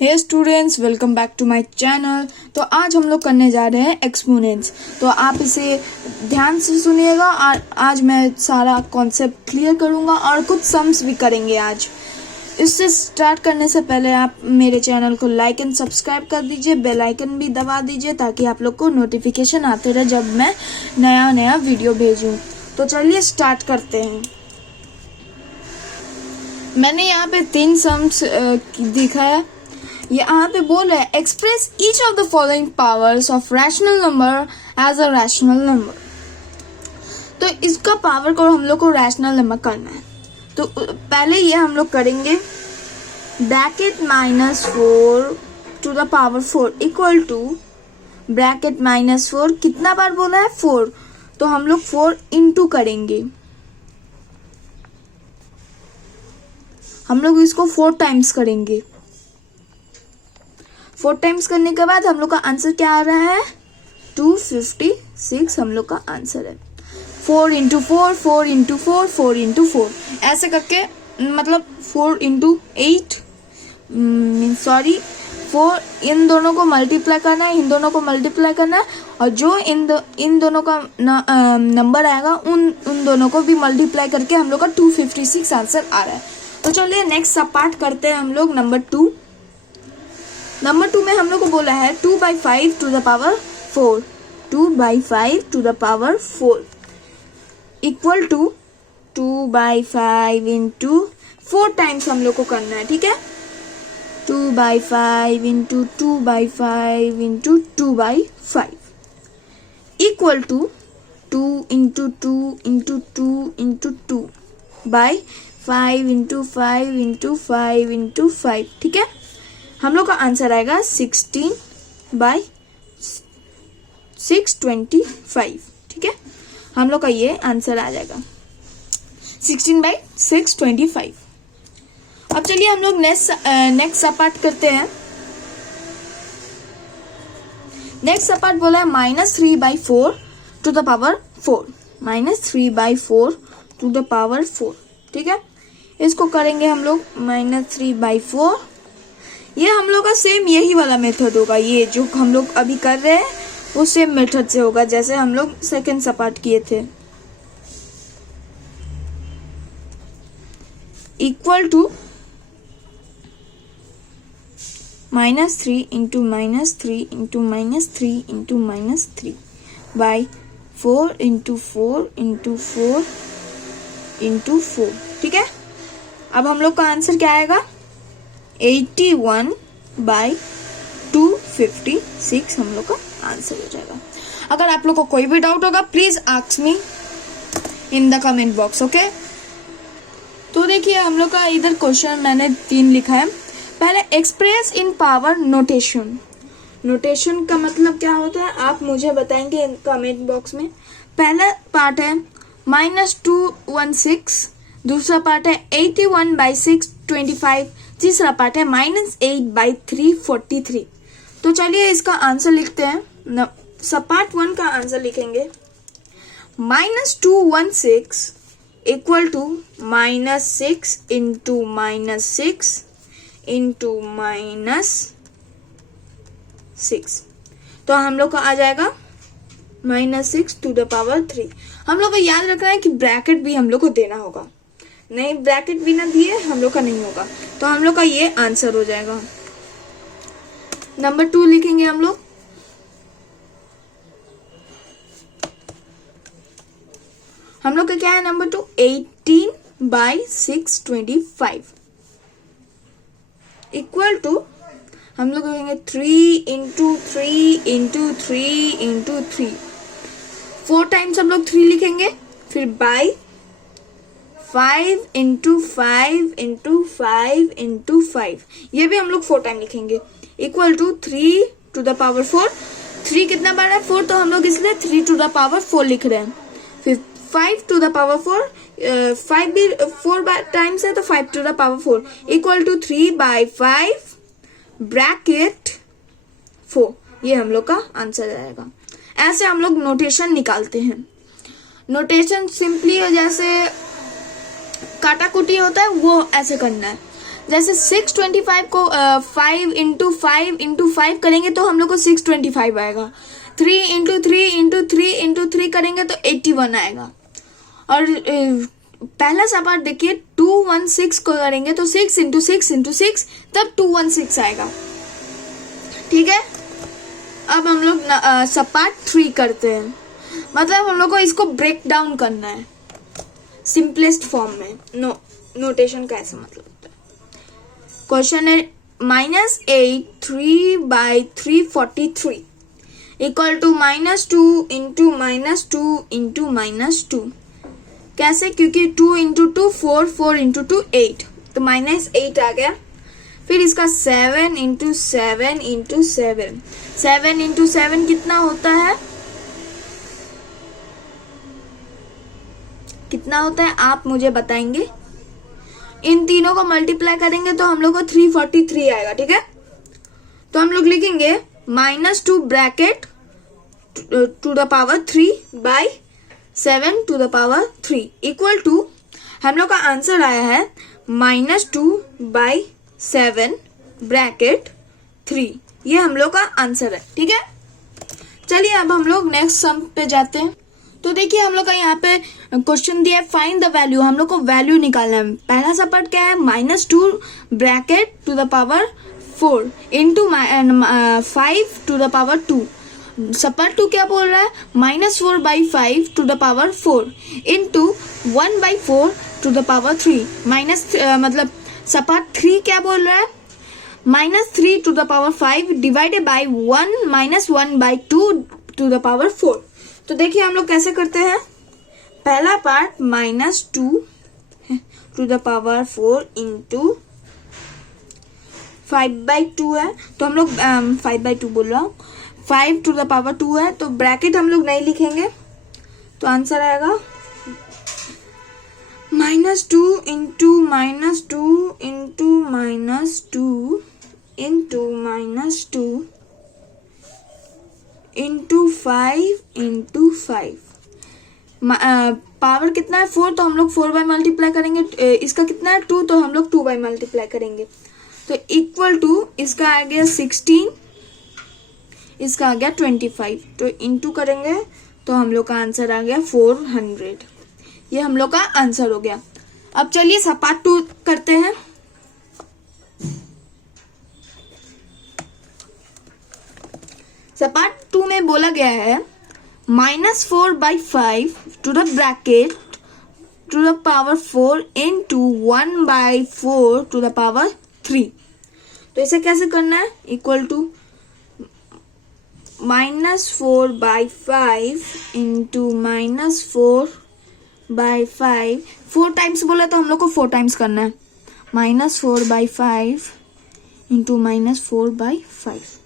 Hey students, welcome back to my channel. तो आज हम लोग करने जा रहे हैं एक्सपोनेंट्स। तो आप इसे ध्यान से सुनिएगा और आज मैं सारा कॉन्सेप्ट क्लियर करूंगा और कुछ सम्स भी करेंगे आज। इससे स्टार्ट करने से पहले आप मेरे चैनल को लाइक एंड सब्सक्राइब कर दीजिए, बेल आइकन भी दबा दीजिए ताकि आप लोग को नोटिफिकेशन आते रहे जब मैं नया वीडियो भेजूं। तो चलिए स्टार्ट करते हैं। मैंने यहाँ पे 3 सम्स दिखा है। यहाँ पे बोल रहा है express each of the following powers of rational number as a rational number. तो इसका पावर को हम लोग को रैशनल नंबर करना है। तो पहले ये हम लोग करेंगे bracket -4 to the power 4 equal to bracket -4 कितना बार बोला है 4, तो हम लोग 4 इंटू करेंगे। हम लोग इसको 4 टाइम्स करेंगे। 4 टाइम्स करने के बाद हम लोग का आंसर क्या आ रहा है 256 हम लोग का आंसर है। 4 इंटू 4, 4 इंटू 4, 4 इंटू 4 ऐसे करके, मतलब 4 इंटू 8 सॉरी 4 इन दोनों को मल्टीप्लाई करना है, इन दोनों को मल्टीप्लाई करना है और जो इन दोनों का नंबर आएगा उन दोनों को भी मल्टीप्लाई करके हम लोग का 256 आंसर आ रहा है। तो चलिए नेक्स्ट सब पार्ट करते हैं हम लोग। नंबर 2 में हम लोग को बोला है 2/5 to the power 4, 2/5 to the power 4 equal to 2/5 into 4 times हम लोग को करना है, ठीक है। 2/5 into 2/5 into 2/5 equal to 2 into 2 into 2 into 2 by 5 into 5 into 5 into 5, ठीक है। हम लोग का आंसर आएगा 16/625, ठीक है। हम लोग का ये आंसर आ जाएगा 16/625। अब चलिए हम लोग नेक्स्ट सपाट करते हैं। नेक्स्ट सपाट बोला है -3/4 to the power 4, -3/4 to the power 4, ठीक है। इसको करेंगे हम लोग -3/4। ये हम लोग का सेम यही वाला मेथड होगा। ये जो हम लोग अभी कर रहे हैं वो सेम मेथड से होगा जैसे हम लोग सेकंड सपाट किए थे। Equal to -3 into -3 into -3 into -3 by 4 into 4 into 4 into 4, ठीक है। अब हम लोग का आंसर क्या आएगा 81/256 हम लोग का आंसर हो जाएगा। अगर आप लोग को कोई भी डाउट होगा please ask me in the comment box, okay. तो देखिए हम लोग का इधर क्वेश्चन मैंने 3 लिखा है। पहले express in power notation. Notation का मतलब क्या होता है आप मुझे बताएंगे कमेंट बॉक्स में। पहला पार्ट है -216, दूसरा पार्ट है 81/625, तीसरा पार्ट है -8/343। तो चलिए इसका आंसर लिखते हैं। सब पार्ट 1 का आंसर लिखेंगे -216 इक्वल टू -6 इंटू -6 इंटू -6। तो हम लोग का आ जाएगा -6 टू द पावर 3। हम लोग को याद रखना है कि ब्रैकेट भी हम लोग को देना होगा, नहीं ब्रैकेट बिना दिए हम लोग का नहीं होगा। तो हम लोग का ये आंसर हो जाएगा। नंबर 2 लिखेंगे हम लोग। हम लोग का क्या है नंबर 2 18/625 इक्वल टू हम लोग कहेंगे 3 इंटू 3 इंटू 3 इंटू 3। 4 टाइम्स हम लोग 3 लिखेंगे, फिर बाई 5 इंटू 5 इंटू 5 इंटू 5, ये भी हम लोग 4 टाइम लिखेंगे equal to 3 to the power 4। 3 कितना बार है 4, तो हम लोग इसलिए 3 टू द पावर 4 लिख रहे हैं। फिर 5 टू द पावर 4, 5 भी 4 टाइम्स है तो 5 to the power 4 equal to 3/5 bracket 4। ये हम लोग का आंसर आएगा। ऐसे हम लोग नोटेशन निकालते हैं। नोटेशन सिंपली जैसे काटा कुटी होता है वो ऐसे करना है। जैसे 625 को 5 करेंगे तो हम लोग को 625 आएगा। 3 करेंगे तो 81 आएगा। और पहला सपाट देखिए 216 को करेंगे तो 6 × 6 × 6 तब 216 आएगा। ठीक है, अब हम लोग सपाट 3 करते हैं, मतलब हम लोग को इसको ब्रेक डाउन करना है सिंपलेस्ट फॉर्म में। नोटेशन का ऐसा मतलब होता है। क्वेश्चन है -8 3/343 इक्वल टू -2 × -2 × -2। कैसे? क्योंकि 2 × 2 4, 4 × 2 8, तो -8 आ गया। फिर इसका 7 × 7 × 7, 7 × 7 कितना होता है? कितना होता है आप मुझे बताएंगे। इन तीनों को मल्टीप्लाई करेंगे तो हम लोग को 343 आएगा। ठीक है, तो हम लोग लिखेंगे -2 bracket to the power 3/7 to the power 3 equal to, हम लोग का आंसर आया है -2/7 ब्रैकेट 3। ये हम लोग का आंसर है। ठीक है, चलिए अब हम लोग नेक्स्ट सम पे जाते हैं। तो देखिए हम लोग का यहाँ पे क्वेश्चन दिया है फाइंड द वैल्यू। हम लोग को वैल्यू निकालना है। पहला सपाट क्या है? -2 bracket to the power 4 into 5 to the power 2। सपाट 2 क्या बोल रहा है? -4/5 to the power 4 into 1/4 to the power 3 मतलब सपाट 3 क्या बोल रहा है? -3 to the power 5 divided by 1 -1/2 to the power 4। तो देखिए हम लोग कैसे करते हैं। पहला part -2 to the power 4 into 5/2 है, तो हम लोग 5/2 बोल रहा हूँ, 5 टू द पावर 2 है, तो ब्रैकेट हम लोग नहीं लिखेंगे, तो आंसर आएगा -2 into -2 into -2 into -2 into 5 into 5। Power कितना है? 4, तो हम लोग 4 बाय मल्टीप्लाई करेंगे। इसका कितना है? 2, तो हम लोग 2 बाय मल्टीप्लाई करेंगे, तो इक्वल टू इसका आ गया 16, इसका आ गया 25, तो इंटू करेंगे तो हम लोग का आंसर आ गया 400। ये हम लोग का आंसर हो गया। अब चलिए सपाट 2 करते हैं। सपाट 2 में बोला गया है -4/5 to the bracket to the power 4 into 1/4 to the power 3। तो इसे कैसे करना है? इक्वल टू -4/5 इंटू -4/5, 4 टाइम्स बोला तो हम लोग को 4 टाइम्स करना है। -4/5 इंटू -4/5,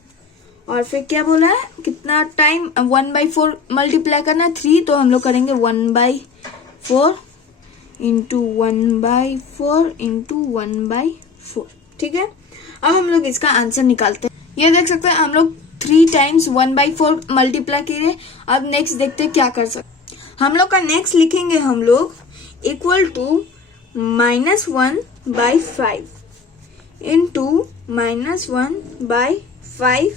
और फिर क्या बोला है? कितना टाइम? 1/4 मल्टीप्लाई करना है 3, तो हम लोग करेंगे 1/4 इंटू 1/4 इंटू 1/4। ठीक है, अब हम लोग इसका आंसर निकालते हैं। ये देख सकते हैं हम लोग 3 टाइम्स 1/4 मल्टीप्लाई किए। अब नेक्स्ट देखते हैं क्या कर सकते। हम लोग का नेक्स्ट लिखेंगे हम लोग equal to -1/5 into -1/5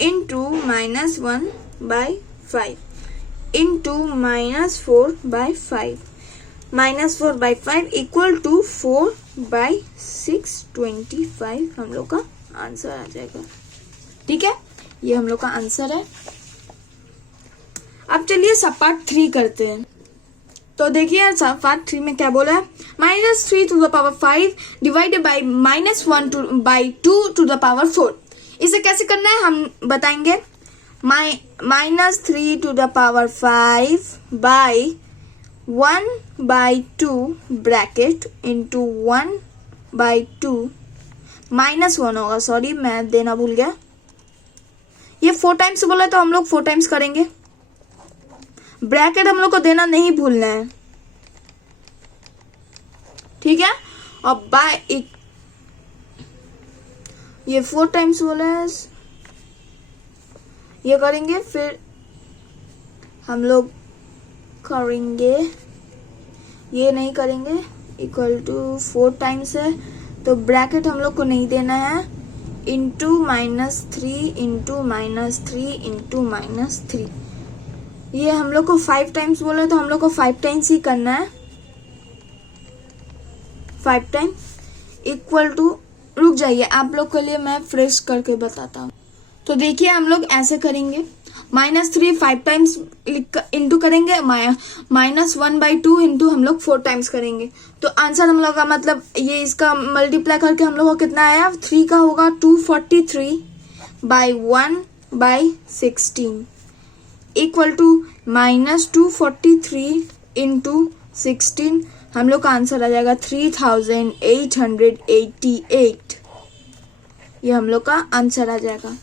into -1/5 into -4/5 -4/5 equal to 4/625 हम लोग का आंसर आ जाएगा। ठीक है, ये हम लोग का आंसर है। अब चलिए सपाट 3 करते हैं। तो देखिए सपाट 3 में क्या बोला है? -3 to the power 5 divided by -1/2 to the power 4। इसे कैसे करना है हम बताएंगे। -3 to the power 5 by 1/2 bracket into 1/2 -1 होगा, सॉरी मैं देना भूल गया। ये 4 टाइम्स बोला तो हम लोग 4 टाइम्स करेंगे। ब्रैकेट हम लोग को देना नहीं भूलना है। ठीक है, और बाय ये 4 टाइम्स बोला है, ये करेंगे, फिर हम लोग करेंगे, ये नहीं करेंगे, इक्वल टू 4 टाइम्स है तो ब्रैकेट हम लोग को नहीं देना है, इंटू -3 इंटू -3 इंटू -3। ये हम लोग को 5 टाइम्स बोला तो हम लोग को 5 टाइम्स ही करना है। 5 टाइम इक्वल टू, रुक जाइए आप लोग के लिए मैं फ्रेश करके बताता हूँ। तो देखिए हम लोग ऐसे करेंगे, -3 5 टाइम्स इंटू करेंगे, -1/2 इंटू हम लोग 4 टाइम्स करेंगे। तो आंसर हम लोग का मतलब ये इसका मल्टीप्लाई करके हम लोग को कितना आया, 3 का होगा 243/1/16 इक्वल टू -243 इंटू 16। हम लोग का आंसर आ जाएगा 3888। ये हम लोग का आंसर आ जाएगा।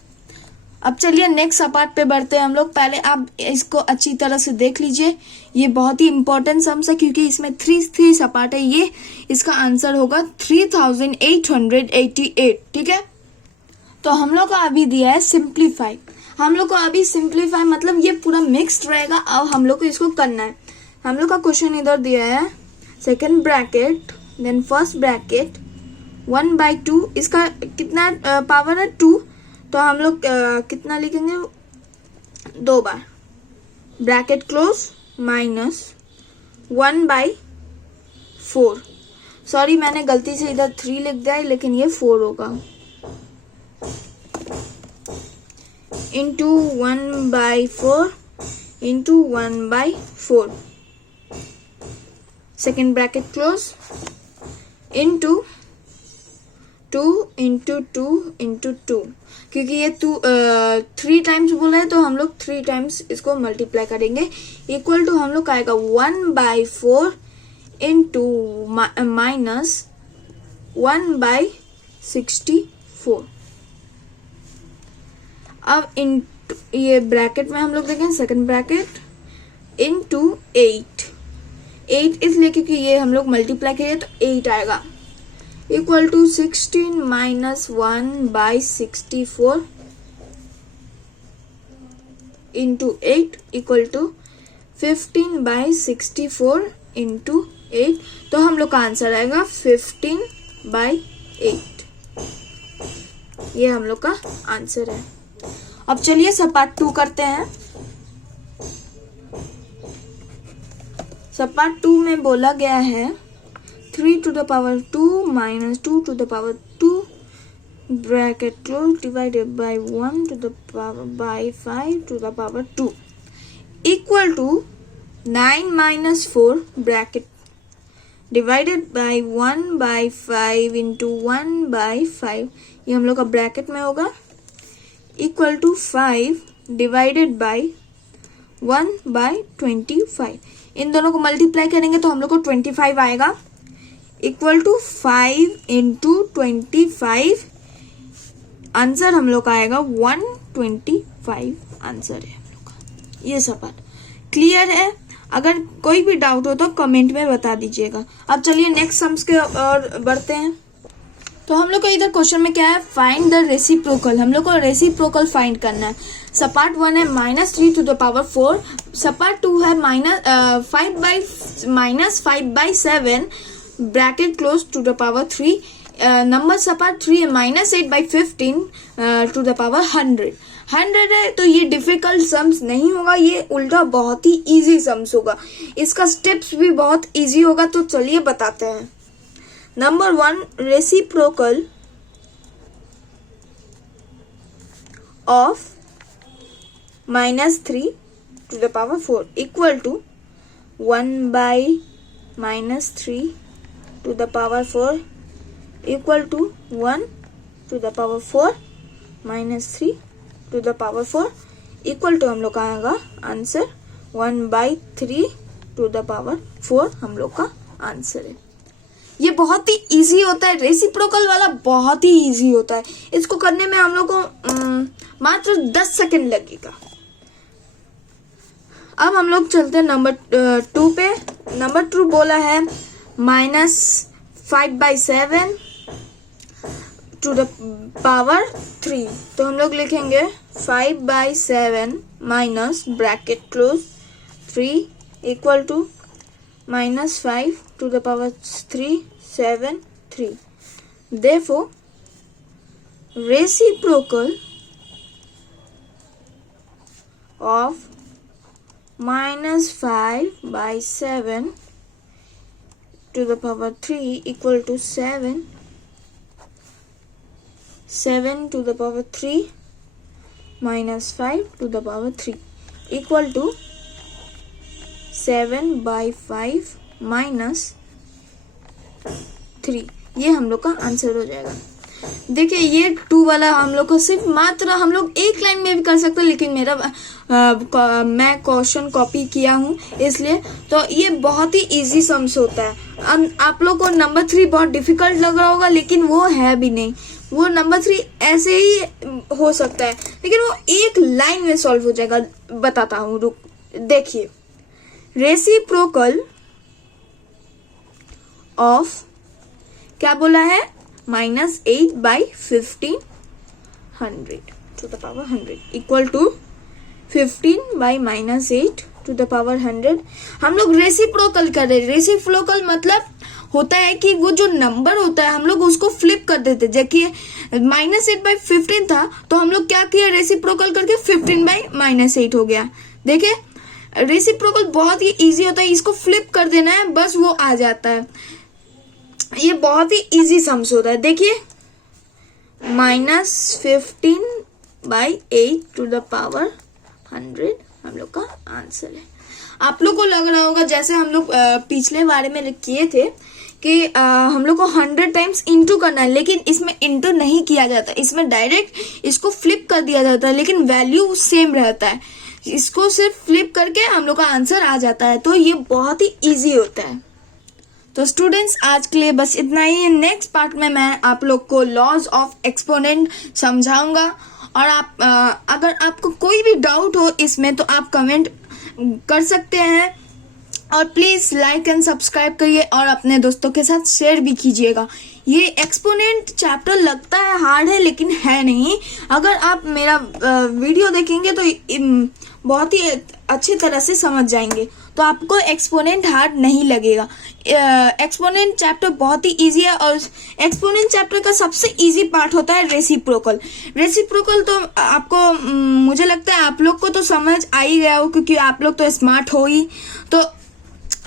अब चलिए नेक्स्ट पार्ट पे बढ़ते हैं हम लोग। पहले आप इसको अच्छी तरह से देख लीजिए, ये बहुत ही इंपॉर्टेंट सम्स है क्योंकि इसमें 3 सपाट है। ये इसका आंसर होगा 3888, ठीक है। तो हम लोग को अभी दिया है सिंप्लीफाई। हम लोग को अभी सिंप्लीफाई मतलब ये पूरा मिक्स्ड रहेगा। अब हम लोग को इसको करना है। हम लोग का क्वेश्चन इधर दिया है, second bracket then first bracket 1/2, इसका कितना पावर है 2, तो हम लोग कितना लिखेंगे 2 बार, ब्रैकेट क्लोज -1/4। सॉरी मैंने गलती से इधर 3 लिख दिया है लेकिन ये 4 होगा, into 1/4 into 1/4, second bracket close, into 2 into 2 into 2, क्योंकि ये 3 टाइम्स बोला है तो हम लोग 3 टाइम्स इसको मल्टीप्लाई करेंगे। इक्वल टू हम लोग का आएगा 1/4 इंटू -1/64। अब ये ब्रैकेट में हम लोग देखें सेकंड ब्रैकेट इंटू 8 इसलिए क्योंकि ये हम लोग मल्टीप्लाई करें तो 8 आएगा, equal to 16 - 1/64 into 8 equal to 15/64 into 8। तो हम लोग का आंसर आएगा 15/8। ये हम लोग का आंसर है। अब चलिए सब पार्ट 2 करते हैं। सब पार्ट 2 में बोला गया है 3 to the power 2 minus 2 to the power 2 bracket close divided by 1 to the power by 5 to the power 2 equal to 9 minus 4 bracket divided by 1/5 into 1/5, ये हम लोग का ब्रैकेट में होगा, इक्वल टू 5 डिवाइडेड बाई 1/25। इन दोनों को मल्टीप्लाई करेंगे तो हम लोग को 25 आएगा, इक्वल टू 5 इंटू 25। आंसर हम लोग का आएगा 125 आंसर है हम लोग का। ये सब बात क्लियर है? अगर कोई भी डाउट हो तो कमेंट में बता दीजिएगा। अब चलिए नेक्स्ट सम्स के और बढ़ते हैं। तो हम लोग को इधर क्वेश्चन में क्या है, फाइंड द रेसिप्रोकल। हम लोग को रेसिप्रोकल फाइंड करना है। सपार्ट 1 है -3 to the power 4, सपार्ट 2 है -5/7 bracket close to the power 3, number सपार्ट 3 है -8/15 टू द पावर 100 है। तो ये डिफिकल्ट सम्स नहीं होगा, ये उल्टा बहुत ही इजी सम्स होगा। इसका स्टेप्स भी बहुत इजी होगा। तो चलिए बताते हैं। Number 1, reciprocal of -3 to the power 4 equal to 1/-3 to the power 4 equal to 1 to the power 4 -3 to the power 4 equal to हम लोग का आएगा आंसर 1/3 to the power 4 हम लोग का आंसर है। ये बहुत ही इजी होता है, रेसिप्रोकल वाला बहुत ही इजी होता है। इसको करने में हम लोग को मात्र 10 सेकंड लगेगा। अब हम लोग चलते हैं नंबर 2 पे। नंबर 2 बोला है -5/7 टू द पावर 3। तो हम लोग लिखेंगे 5/7 minus bracket close 3 equal to -5 to the power 3 7 3 therefore reciprocal of -5/7 to the power 3 equal to 7 to the power 3 minus 5 to the power 3 equal to 7/5 minus 3। ये हम लोग का आंसर हो जाएगा। देखिए ये 2 वाला हम लोग को सिर्फ मात्र हम लोग एक लाइन में भी कर सकते हैं, लेकिन मैं क्वेश्चन कॉपी किया हूँ इसलिए। तो ये बहुत ही इजी सम्स होता है। आप लोग को नंबर 3 बहुत डिफिकल्ट लग रहा होगा, लेकिन वो है भी नहीं। वो नंबर 3 ऐसे ही हो सकता है, लेकिन वो एक लाइन में सॉल्व हो जाएगा। बताता हूँ, रुक देखिए। रेसिप्रोकल ऑफ क्या बोला है, -8/1500 to the power 100 equal to 15/-8 to the power 100। हम लोग रेसिप्रोकल कर रहे हैं। रेसिप्रोकल मतलब होता है कि वो जो नंबर होता है हम लोग उसको फ्लिप कर देते। देखिए -8/15 था, तो हम लोग क्या किया, रेसिप्रोकल करके 15/-8 हो गया। देखिए रेसिप्रोकल बहुत ही इजी होता है, इसको फ्लिप कर देना है, बस वो आ जाता है। ये बहुत ही इजी सम्स होता है। देखिए -15/8 टू द पावर 100 हम लोग का आंसर है। आप लोग को लग रहा होगा जैसे हम लोग पिछले बारे में किए थे कि हम लोग को 100 टाइम्स इंटू करना है, लेकिन इसमें इंटू नहीं किया जाता, इसमें डायरेक्ट इसको फ्लिप कर दिया जाता है, लेकिन वैल्यू सेम रहता है। इसको सिर्फ फ्लिप करके हम लोग का आंसर आ जाता है। तो ये बहुत ही इजी होता है। तो स्टूडेंट्स आज के लिए बस इतना ही। नेक्स्ट पार्ट में मैं आप लोग को लॉज ऑफ एक्सपोनेंट समझाऊंगा, और आप अगर आपको कोई भी डाउट हो इसमें तो आप कमेंट कर सकते हैं, और प्लीज लाइक एंड सब्सक्राइब करिए और अपने दोस्तों के साथ शेयर भी कीजिएगा। ये एक्सपोनेंट चैप्टर लगता है हार्ड है, लेकिन है नहीं। अगर आप मेरा वीडियो देखेंगे तो बहुत ही अच्छी तरह से समझ जाएंगे, तो आपको एक्सपोनेंट हार्ड नहीं लगेगा। एक्सपोनेंट चैप्टर बहुत ही इजी है, और एक्सपोनेंट चैप्टर का सबसे इजी पार्ट होता है रेसिप्रोकल। रेसिप्रोकल तो आपको मुझे लगता है आप लोग को तो समझ आ ही गया हो, क्योंकि आप लोग तो स्मार्ट हो ही। तो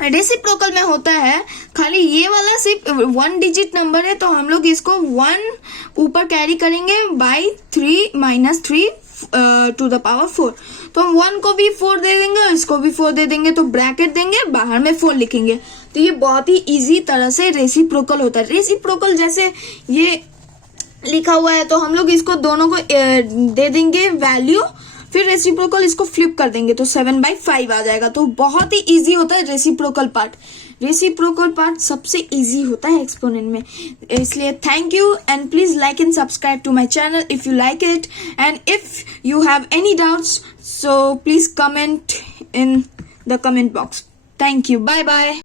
रेसिप्रोकल में होता है खाली ये वाला सिर्फ 1 डिजिट नंबर है, तो हम लोग इसको 1 ऊपर कैरी करेंगे बाई 3 - 3 टू द पावर 4। तो हम 1 को भी 4 दे देंगे और इसको भी 4 दे देंगे, तो ब्रैकेट देंगे, बाहर में 4 लिखेंगे। तो ये बहुत ही इजी तरह से रेसिप्रोकल होता है। रेसिप्रोकल जैसे ये लिखा हुआ है, तो हम लोग इसको दोनों को दे देंगे वैल्यू, फिर रेसिप्रोकल इसको फ्लिप कर देंगे, तो 7/5 आ जाएगा। तो बहुत ही इजी होता है रेसिप्रोकल पार्ट। रेसिप्रोकल पार्ट सबसे इजी होता है एक्सपोनेंट में। इसलिए thank you, and please like and subscribe to my channel if you like it, and if you have any doubts so please comment in the comment box. Thank you, bye bye.